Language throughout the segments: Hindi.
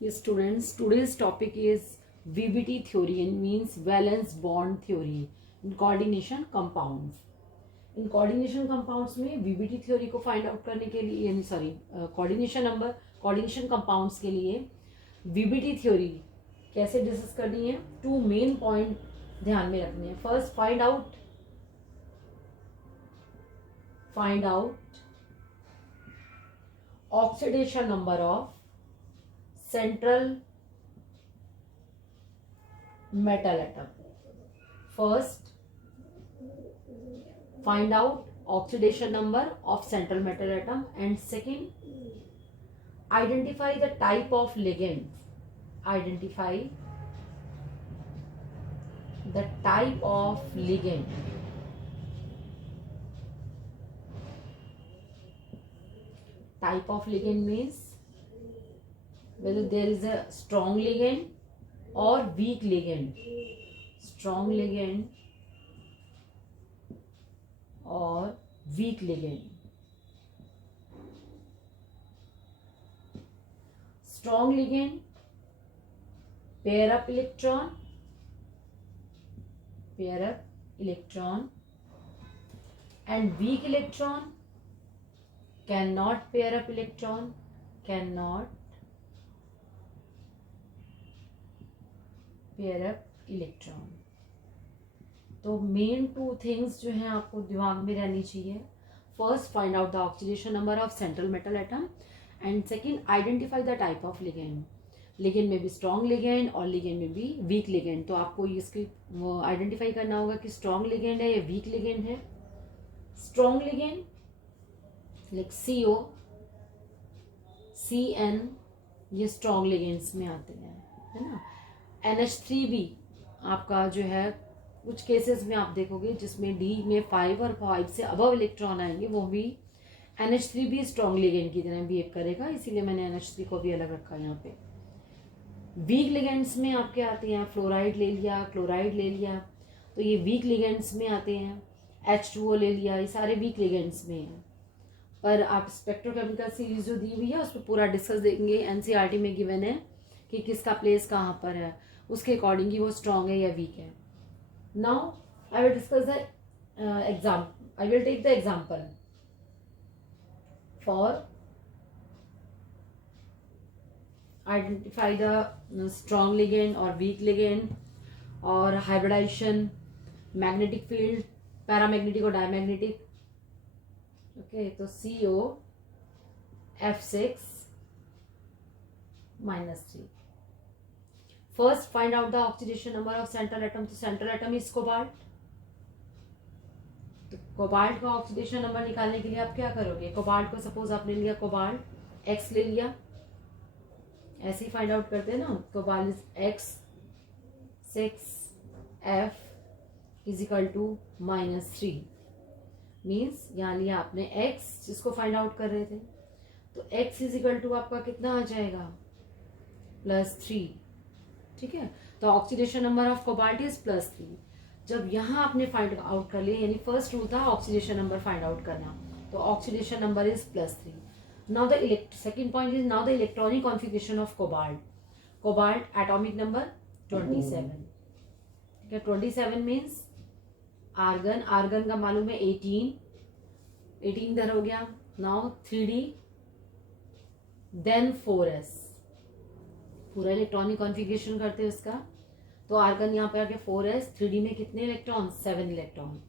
Yes, students, today's topic is VBT theory and means valence bond theory in coordination compounds. In coordination compounds में वीबीटी थ्योरी को फाइंड आउट करने के लिए यानी सॉरी कोऑर्डिनेशन कंपाउंड्स के लिए वीबीटी थ्योरी कैसे डिस्कस करनी है, टू मेन पॉइंट ध्यान में रखने हैं. First, find out oxidation number of central metal atom. First, find out oxidation number of central metal atom, and second, identify the type of ligand. Identify the type of ligand. Type of ligand means whether there is a strong ligand or weak ligand. Strong ligand or weak ligand. Strong ligand pair up electron, and weak electron cannot pair up electron, pair up electron. तो मेन टू थिंग्स जो हैं आपको दिमाग में रहनी चाहिए. First, find out the oxidation number of central metal atom, and second, identify the type of ligand. Ligand में भी स्ट्रॉन्ग लिगेंड और लिगेंड में भी वीक लिगेंड. तो आपको इसकी आइडेंटिफाई करना होगा कि स्ट्रॉन्ग लिगेंड है या वीक लिगेंड है. Strong ligand like CO, CN, ये स्ट्रॉन्ग लिगेंड्स में आते हैं, है ना. NH3 भी आपका जो है कुछ केसेस में आप देखोगे जिसमें D में 5 और 5 से अबव इलेक्ट्रॉन आएंगे, वो भी NH3 भी स्ट्रॉन्ग लिगेंड की तरह बिहेव करेगा, इसीलिए मैंने NH3 को भी अलग रखा यहाँ पे. वीक लिगेंड्स में आपके आते हैं फ्लोराइड ले लिया, क्लोराइड ले लिया, तो ये वीक लिगेंड्स में आते हैं. H2O ले लिया, ये सारे वीक लिगेंड्स में हैं. पर आप स्पेक्ट्रोकेमिकल सीरीज जो दी हुई है उस पर पूरा डिस्कस देंगे. NCERT में गिवन है कि किसका प्लेस कहाँ पर है, उसके अकॉर्डिंग ही वो स्ट्रॉन्ग है या वीक है. Now I will discuss the example. I will take the example for identify the strong ligand और वीक लिगेंड और हाइब्रिडाइजेशन, मैग्नेटिक फील्ड, पैरामैग्नेटिक और डायमैग्नेटिक. ओके, तो CO F6 -3. First, find out the oxidation number of central atom. तो सेंट्रल एटम इज कोबाल्ट. तो कोबाल्ट का ऑक्सीडेशन नंबर निकालने के लिए आप क्या करोगे. कोबाल्ट को सपोज आपने लिया, कोबाल्ट X ले लिया, ऐसे ही फाइंड आउट करते हैं ना. Cobalt is X6F is equal to -3. Means यहाँ लिया आपने X जिसको फाइंड आउट कर रहे थे, तो X इज इक्वल टू आपका कितना आ जाएगा, +3. ठीक है, तो oxidation number of cobalt is +3. जब यहाँ आपने फाइंड आउट कर लिया, यानी फर्स्ट रूल था ऑक्सीडेशन नंबर फाइंड आउट करना, तो oxidation number is +3. Now the second point is now the electronic configuration of cobalt. Cobalt atomic number 27. ठीक है, 27 मीन्स आर्गन. आर्गन का मालूम है 18 इधर हो गया. नाउ 3D देन 4S, पूरा इलेक्ट्रॉनिक कॉन्फ़िगरेशन करते हैं उसका. तो आर्गन यहाँ पे आ गया 4S. 3D में कितने इलेक्ट्रॉन, 7 इलेक्ट्रॉन.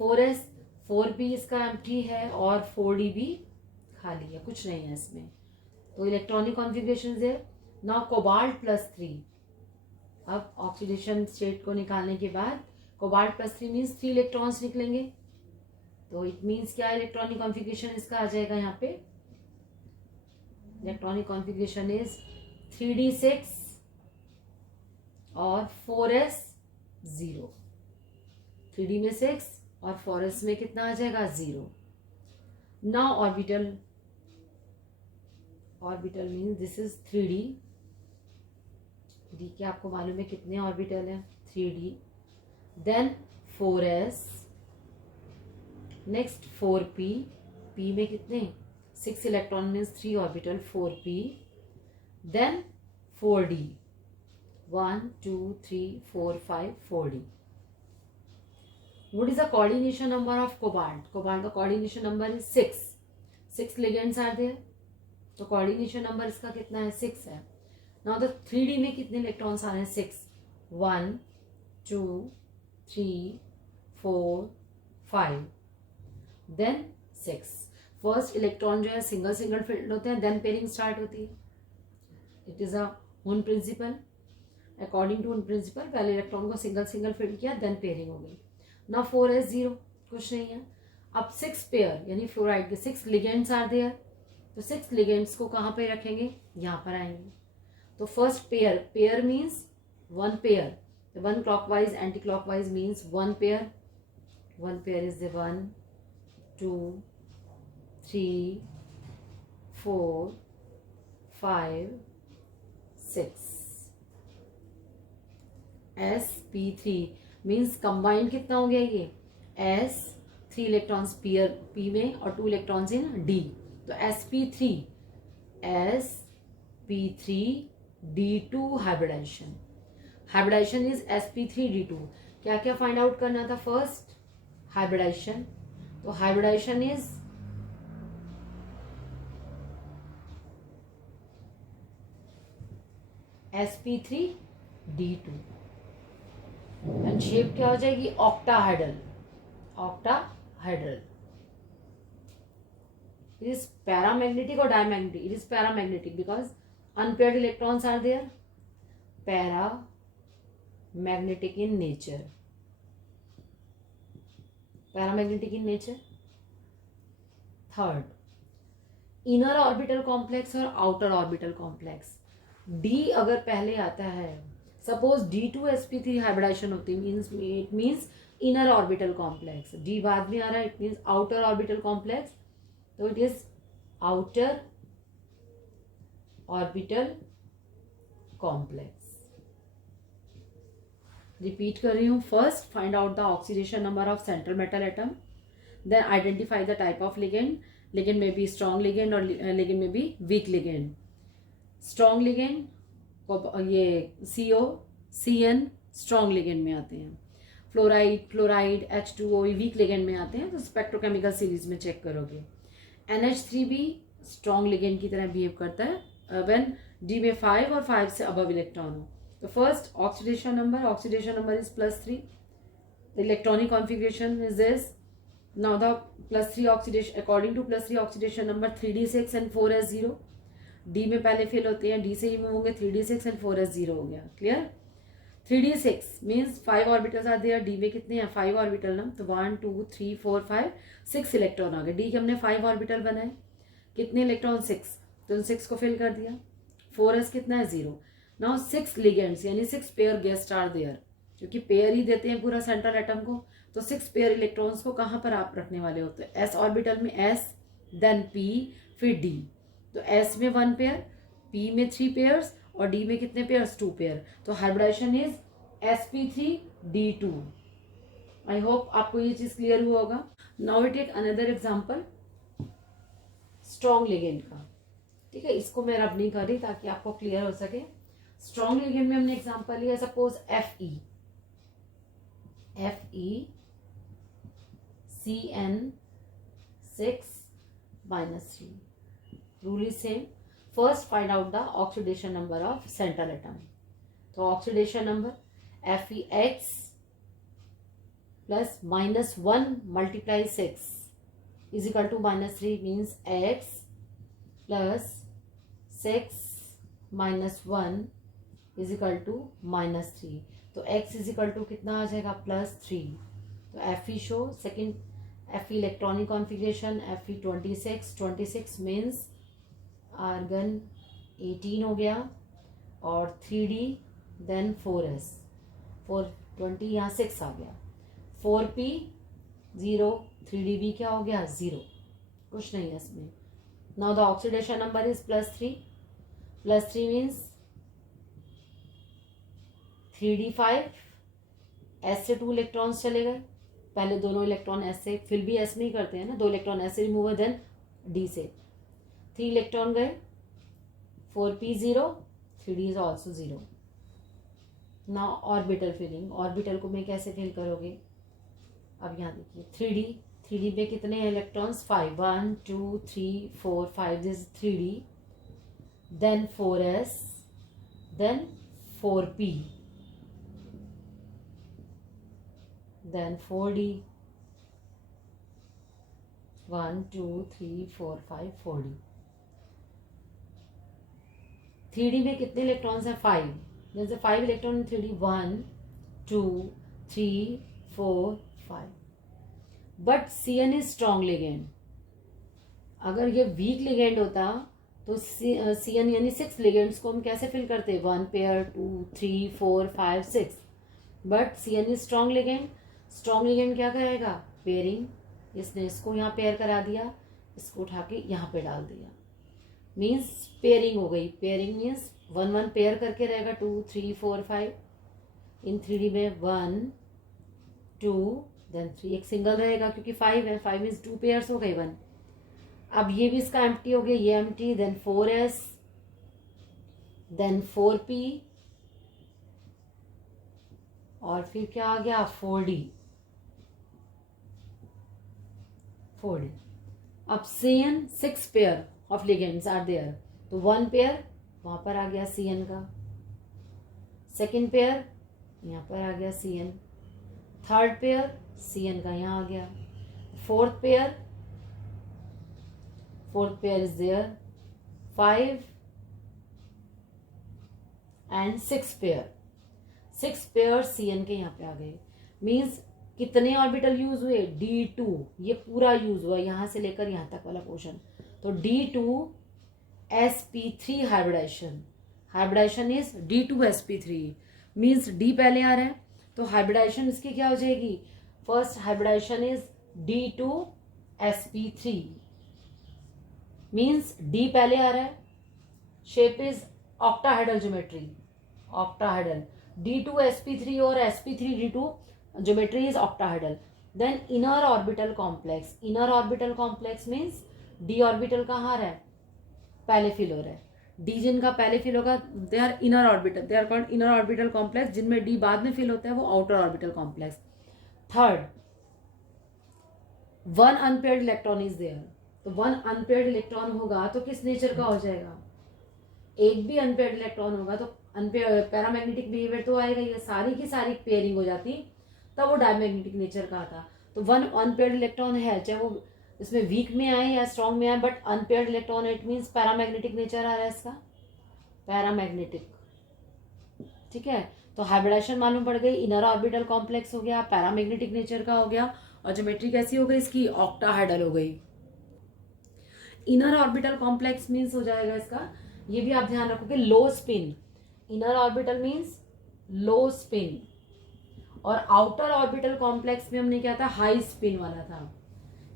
4S 4p इसका एम्प्टी है और 4D भी खाली है, कुछ नहीं है इसमें. तो इलेक्ट्रॉनिक कॉन्फ़िगरेशन है. Now cobalt +3. अब ऑक्सीडेशन स्टेट को निकालने के बाद कोबाल्ट +3 मीन्स 3 इलेक्ट्रॉन्स निकलेंगे. तो इट मीन्स क्या, इलेक्ट्रॉनिक कॉन्फ़िगरेशन इसका आ जाएगा यहाँ पे. इलेक्ट्रॉनिक कॉन्फ़िगरेशन इज 3D6 और 4S 0. 3D में 6 और 4S में कितना आ जाएगा, 0. Now orbital means this is 3D. D के आपको मालूम है कितने ऑर्बिटल हैं, 3D. Then 4s, next 4p, p में कितने 6 electron means 3 orbital 4p, then 4d, 1 2 3 4 5 4d. What is the coordination number of cobalt? Cobalt का coordination number is 6. 6 ligands are there. तो coordination number इसका कितना है? 6 है. Now the 3D में कितने इलेक्ट्रॉन्स आ रहे हैं? 6. 1 2 3 4 5 then 6. फर्स्ट इलेक्ट्रॉन जो है सिंगल सिंगल फील्ड होते हैं, देन पेयरिंग स्टार्ट होती है. इट इज अ हुन प्रिंसिपल. अकॉर्डिंग टू हुन प्रिंसिपल पहले इलेक्ट्रॉन को सिंगल सिंगल फील्ड किया, देन पेयरिंग हो गई. ना 4s0 कुछ नहीं है. अब 6 पेयर यानी फ्लोराइड के 6 लिगेंड्स आर देयर. तो 6 लिगेंड्स को कहाँ पे रखेंगे? यहाँ पर आएंगे. तो first pair, pair means 1 pair. 1 clockwise anti clockwise means 1 pair. 1 pair is the 1 2 3 4 5 6. sp3 means combined कितना हो गया ये? s 3 इलेक्ट्रॉन्स p में और 2 इलेक्ट्रॉन्स इन d. तो sp3 d2 hybridisation. Hybridisation is sp3d2. क्या क्या फाइंड आउट करना था? First hybridisation. तो hybridisation is sp3d2 and shape क्या हो जाएगी? Octahedral. Octahedral. It is paramagnetic और diamagnetic. It is paramagnetic because unpaired electrons are there. Paramagnetic in nature. Paramagnetic in nature. Third, inner orbital complex और आउटर ऑर्बिटल कॉम्प्लेक्स. डी अगर पहले आता है, सपोज d2sp3 हाइब्रिडाइजेशन होती है, it means inner orbital complex. D बाद में आ रहा है, it means outer orbital complex. तो it is outer orbital complex. Repeat कर रही हूं. First, find out the oxidation number of central metal atom. Then identify the type of ligand. Ligand में बी स्ट्रॉन्ग लिगेंड और लिगेंड में be weak ligand. Strong ligand ये CO CN स्ट्रॉन्ग लिगेंड में आते हैं. फ्लोराइड H2O वीक लिगेंड में आते हैं. तो स्पेक्ट्रोकेमिकल सीरीज में चेक करोगे. NH3 भी स्ट्रॉन्ग लिगेंड की तरह बिहेव करता है व्हेन D में 5 और 5 से अबव इलेक्ट्रॉन हो. तो first oxidation number is +3. The electronic configuration is this. Now the +3 oxidation, according to +3 oxidation number 3d6 and 4s0. D में पहले फेल होते हैं, D से रिमूव होंगे, 3d6 and 4s0 हो गया. Clear? 3d6 means 5 orbitals are there. D में कितने हैं? 5 ऑर्बिटल ना. तो 1 2 3 4 5 6 इलेक्ट्रॉन आ गए. D के हमने 5 ऑर्बिटल बनाए. कितने इलेक्ट्रॉन? 6. तो उन 6 को फिल कर दिया. 4s कितना है? 0. नाउ 6 लिगेंड्स यानी 6 पेयर गेस्ट आर देयर. क्योंकि पेयर ही देते हैं पूरा सेंट्रल एटम को. तो 6 पेयर इलेक्ट्रॉन्स को कहाँ पर आप रखने वाले होते हैं? s ऑर्बिटल में s, देन p, फिर d. तो s में 1 पेयर, p में 3 पेयर्स और d में कितने पेयर्स? 2 पेयर. तो hybridisation is sp3d2. I hope आपको ये चीज क्लियर हुआ होगा. Now we take another example strong ligand का. ठीक है, इसको मैं रब नहीं कर रही ताकि आपको क्लियर हो सके. स्ट्रॉन्ग लिगेंड में हमने एग्जांपल लिया, suppose Fe CN6-3. Rule is same. First find out the oxidation number of central atom. तो oxidation number FeX plus -1 multiply 6 is equal to -3 means X plus 6 -1 is equal to -3. तो x इज इक्वल टू कितना आ जाएगा? +3. तो Fe show second Fe electronic configuration Fe 26 means argon 18 हो गया और 3d देन 4s 420 यहाँ 6 आ गया. 4p 0 3d भी क्या हो गया? 0. कुछ नहीं है इसमें. Now the oxidation number is +3. +3 means 3d5 s से 2 इलेक्ट्रॉन्स चले गए. पहले दोनों इलेक्ट्रॉन s से, फिर भी s में ही करते हैं ना, 2 इलेक्ट्रॉन s से रिमूव है, देन d से 3 इलेक्ट्रॉन गए. 4p 0 3d is also 0। Now orbital filling, orbital को मैं कैसे फिल करोगे? अब यहाँ देखिए 3d में कितने electrons? 5, 1 2 3 4 5, this 3d, then 4s, then 4p, then 4d, 1 2 3 4 5 4d। 3d में कितने इलेक्ट्रॉन्स हैं? 5, जैसे 5 electron in 3d, 1 2 3 4 5। But Cn is strong ligand. अगर ये वीक लिगेंड होता तो Cn यानी 6 लिगेंड्स को हम कैसे फिल करते? 1 pair, 2 3 4 5 6। But Cn is strong ligand. Strong ligand क्या करेगा? पेयरिंग। इसने इसको यहाँ पेयर करा दिया, इसको उठा के यहाँ पे डाल दिया, मीन्स पेयरिंग हो गई। पेयरिंग मीन्स 1 1 पेयर करके रहेगा, 2 3 4 5। इन 3d में 1 2 देन 3, एक सिंगल रहेगा क्योंकि 5 है, 5 मीन्स 2 पेयर्स हो गए 1। अब ये भी इसका एम्प्टी हो गया, ये empty, then 4s, then 4p, और फिर क्या आ गया? 4d। अब Cn 6 pair of ligands are there, तो 1 पेयर वहां पर आ गया Cn का, सेकेंड पेयर यहाँ पर आ गया Cn, थर्ड पेयर Cn का यहाँ आ गया, fourth pair is there, 5 and 6 pair Cn के यहाँ पे आ गए। मीन्स कितने ऑर्बिटल यूज हुए? D2, ये पूरा यूज हुआ यहाँ से लेकर यहाँ तक वाला पोर्शन। तो D2sp3 hybridisation is D2sp3, means D पहले आ रहा है तो हाइब्रिडाइजेशन इसकी क्या हो जाएगी? First hybridization is D2sp3, means D पहले आ रहा है। Shape is octahedral geometry, octahedral. D2sp3 और sp3d2 geometry is octahedral. Then inner orbital complex means d orbital कहाँ रहा है? पहले फिल हो रहा है। d जिनका पहले फिल होगा they are inner orbital, they are called inner orbital complex. जिनमें d बाद में फिल होता है वो outer orbital complex. Third, 1 unpaired electron is there, तो 1 अनपेयर्ड इलेक्ट्रॉन होगा तो किस नेचर का हो जाएगा? एक भी अनपेयर्ड इलेक्ट्रॉन होगा तो अनपेयर पैरामैग्नेटिक बिहेवियर तो आएगा, ये सारी की सारी पेयरिंग हो जाती तब वो डायमैग्नेटिक नेचर का आता। तो 1 अनपेयर्ड इलेक्ट्रॉन है, चाहे वो इसमें वीक में आए या स्ट्रॉन्ग में आए, but unpaired electron it means paramagnetic nature आ रहा है इसका, पैरामैग्नेटिक। ठीक है, तो हाइब्रिडाइजेशन मालूम पड़ गई, इनर ऑर्बिटल कॉम्प्लेक्स हो गया, पैरामैग्नेटिक नेचर का हो गया, और ज्योमेट्री कैसी हो गई इसकी? ऑक्टाहेड्रल हो गई। इनर ऑर्बिटल कॉम्प्लेक्स मीन्स हो जाएगा इसका, ये भी आप ध्यान रखोगे, लो spin. Inner orbital means low spin, और आउटर ऑर्बिटल कॉम्प्लेक्स में हमने क्या था? हाई स्पिन वाला था।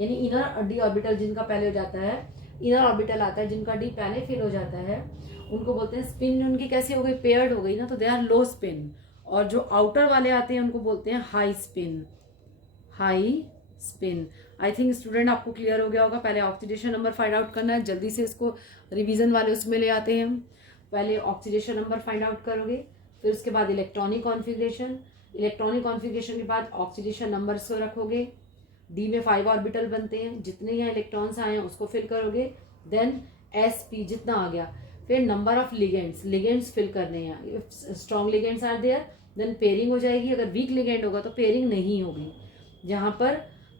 यानी इनर डी ऑर्बिटल जिनका पहले हो जाता है, इनर ऑर्बिटल आता है जिनका डी पहले फिल हो जाता है, उनको बोलते हैं स्पिन उनकी कैसी हो गई? पेयर्ड हो गई ना, तो दे आर लो स्पिन। और जो आउटर वाले आते हैं उनको बोलते हैं high spin, high spin. I think student आपको क्लियर हो गया होगा। पहले ऑक्सीडेशन नंबर फाइंड आउट करना है, जल्दी से इसको रिवीजन वाले उसमें ले आते हैं हम। पहले ऑक्सीडेशन नंबर फाइंड आउट करोगे, फिर उसके बाद इलेक्ट्रॉनिक कॉन्फ़िगरेशन, इलेक्ट्रॉनिक कॉन्फ़िगरेशन के बाद ऑक्सीडेशन नंबर्स को रखोगे। डी में 5 ऑर्बिटल बनते हैं, जितने यहाँ इलेक्ट्रॉन्स आए हैं उसको फिल करोगे, देन sp जितना आ गया, फिर नंबर ऑफ लिगेंड्स फिल करने हैं। Strong ligands are there, then pairing हो जाएगी। अगर वीक लिगेंड होगा तो पेयरिंग नहीं होगी। जहां पर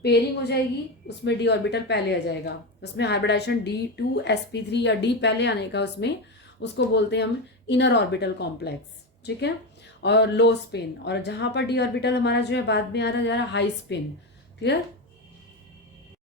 पेयरिंग हो जाएगी उसमें डी ऑर्बिटल पहले आ जाएगा, उसमें हाइब्रिडाइजेशन D2sp3 या डी पहले आने का, उसमें उसको बोलते हैं हम इनर ऑर्बिटल कॉम्प्लेक्स। ठीक है, और लो स्पिन। और जहां पर डी ऑर्बिटल हमारा जो है बाद में आ रहा है हाई स्पिन। क्लियर?